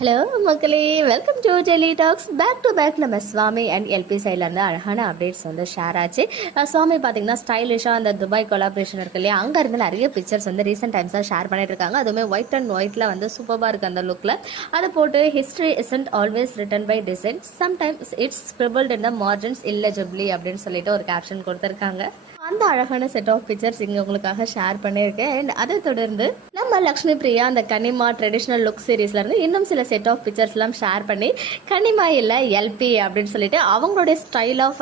Hello மக்களே, welcome to daily talks. Back to back நம்ம Swami and LP சைட்லேருந்து அழகான அப்டேட்ஸ் வந்து ஷேர் ஆச்சு. சுவாமி பார்த்தீங்கன்னா ஸ்டைலிஷாக அந்த துபாய் கொலாபரேஷன் இருக்கு இல்லையா, அங்கேருந்து நிறைய பிக்சர்ஸ் வந்து ரீசெண்ட் டைம்ஸாக ஷேர் பண்ணிட்டு இருக்காங்க. அதுவுமே ஒயிட் அண்ட் ஒயிட்டில் வந்து சூப்பராக இருக்குது அந்த லுக்கில். அதை போட்டு history isn't always written by design, sometimes it's scribbled in the margins illegibly அப்படின்னு சொல்லிட்டு ஒரு கேப்ஷன் கொடுத்துருக்காங்க. அந்த அழகான செட் ஆஃப் பிக்சர்ஸ் இங்கே உங்களுக்காக ஷேர் பண்ணியிருக்கேன். அண்ட் அதை தொடர்ந்து நம்ம லக்ஷ்மி பிரியா அந்த கன்னிமா ட்ரெடிஷ்னல் லுக் சீரீஸ்லேருந்து இன்னும் சில செட் ஆஃப் பிக்சர்ஸ்லாம் ஷேர் பண்ணி கன்னிமா இல்லை எல்பி அப்படின்னு சொல்லிட்டு அவங்களுடைய ஸ்டைல் ஆஃப்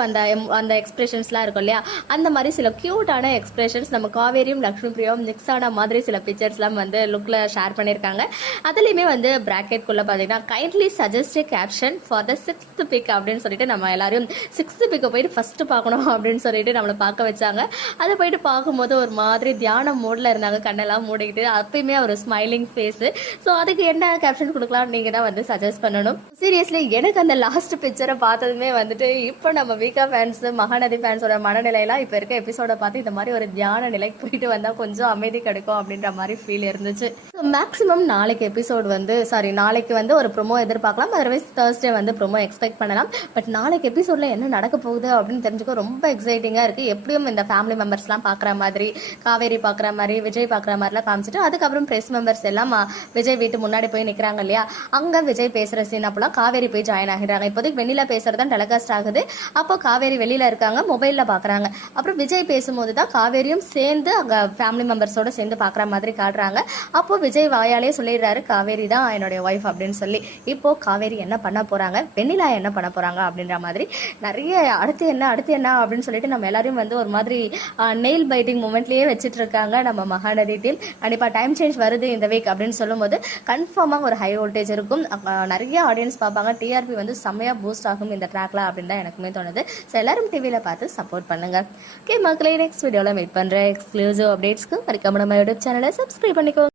அந்த எக்ஸ்பிரஷன்ஸ்லாம் இருக்கும் இல்லையா, அந்த மாதிரி சில க்யூட்டான எக்ஸ்பிரஷன்ஸ் நம்ம காவேரியும் லக்ஷ்மி பிரியாவும் மிக்ஸ் ஆன மாதிரி சில பிக்சர்ஸ்லாம் வந்து லுக்கில் ஷேர் பண்ணியிருக்காங்க. அதுலேயுமே வந்து ப்ராக்கெட்குள்ளே பார்த்தீங்கன்னா kindly suggest caption for the 6th pic அப்படின்னு சொல்லிட்டு நம்ம எல்லாரும் 6th பிக்கை போயிட்டு ஃபஸ்ட்டு பார்க்கணும் அப்படின்னு சொல்லிட்டு நம்மளை பார்க்க வச்சாங்க. அதை போயிட்டு பார்க்கும்போது ஒரு மாதிரி தியான மூடில் இருந்தாங்க, கண்ணெல்லாம் மூடிக்கிட்டு. அப்பயுமே ஒரு ஸ்மைலிங் ஃபேஸ். ஸோ அதுக்கு என்ன கேப்ஷன் கொடுக்கலாம் நீங்கள் தான் வந்து சஜஸ்ட் பண்ணணும். சீரியஸ்லி எனக்கு அந்த லாஸ்ட் பிக்சரை பார்த்ததுமே வந்துட்டு இப்போ நம்ம வீக்கா ஃபேன்ஸ் மகாநதி ஃபேன்ஸோட மனநிலையெல்லாம் இப்போ இருக்க எபிசோட பார்த்து இந்த மாதிரி ஒரு தியான நிலைக்கு போயிட்டு வந்தால் கொஞ்சம் அமைதி கிடைக்கும் அப்படின்ற மாதிரி ஃபீல் இருந்துச்சு. ஸோ மேக்ஸிமம் நாளைக்கு எபிசோடு வந்து நாளைக்கு வந்து ஒரு ப்ரோமோ எதிர்பார்க்கலாம். அதர்வைஸ் தேர்ஸ்டே வந்து ப்ரோமோ எக்ஸ்பெக்ட் பண்ணலாம். பட் நாளைக்கு எபிசோடில் என்ன நடக்க போகுது அப்படின்னு தெரிஞ்சுக்க ரொம்ப எக்ஸைட்டிங்காக இருக்குது. எப்படியும் இந்த ஃபேமிலி மெம்பர்ஸ்லாம் பார்க்குற மாதிரி, காவேரி பார்க்குற மாதிரி, விஜய் பார்க்குற மாதிரிலாம் காமிச்சிட்டு அதுக்கப்புறம் ப்ரெஸ் மெம்பர்ஸ் எல்லாம் விஜய் வீட்டு முன்னாடி போய் நிற்கிறாங்க இல்லையா, அங்கே விஜய் பேசுகிற சீன் அப்போலாம் காவேரி போய் ஜாயின் ஆகிறாங்க. இப்போதைக்கு வெண்ணிலா பேசுறது தான் டெலிகாஸ்ட் ஆகுது. அப்போ காவேரி வெளியில் இருக்காங்க, மொபைலில் பார்க்குறாங்க. அப்புறம் விஜய் பேசும்போது தான் காவேரியும் சேர்ந்து அங்கே ஃபேமிலி மெம்பர்ஸோடு சேர்ந்து பார்க்குற மாதிரி காட்டுறாங்க. அப்போது விஜய் வாயாலே சொல்லிடுறாரு காவேரி தான் என்னுடைய ஒய்ஃப் அப்படின்னு சொல்லி. இப்போது காவேரி என்ன பண்ண போகிறாங்க, வெண்ணிலா என்ன பண்ண போகிறாங்க அப்படின்ற மாதிரி நிறைய அடுத்து என்ன அப்படின்னு சொல்லிட்டு நம்ம எல்லாரையும் வந்து ஒரு மாதிரி நெயில் பைட்டிங் மூமெண்ட்லேயே வச்சுட்டு இருக்காங்க நம்ம மகாநதி டீம். கண்டிப்பாக டைம் சேஞ்ச் வருது இந்த வீக் அப்படின்னு சொல்லும்போது கன்ஃபார்மாக ஒரு ஹை வோல்டேஜ் இருக்கும். நிறைய ஆடியன்ஸ் பார்ப்பாங்க. டிஆர்பி வந்து செம்மையாக பூஸ்ட் ஆகும் இந்த ட்ராக்ல அப்படின்னு தான் எனக்குமே தோணுது. ஸோ எல்லாரும் டிவியில் பார்த்து சப்போர்ட் பண்ணுங்க. ஓகே மக்களே, நெக்ஸ்ட் வீடியோவில் மீட் பண்ணுறேன். எக்ஸ்க்ளூசிவ் அப்டேட்ஸ்க்கு மறக்காம நம்ம யூடியூப் சேனலை சப்ஸ்கிரைப் பண்ணிக்கோ.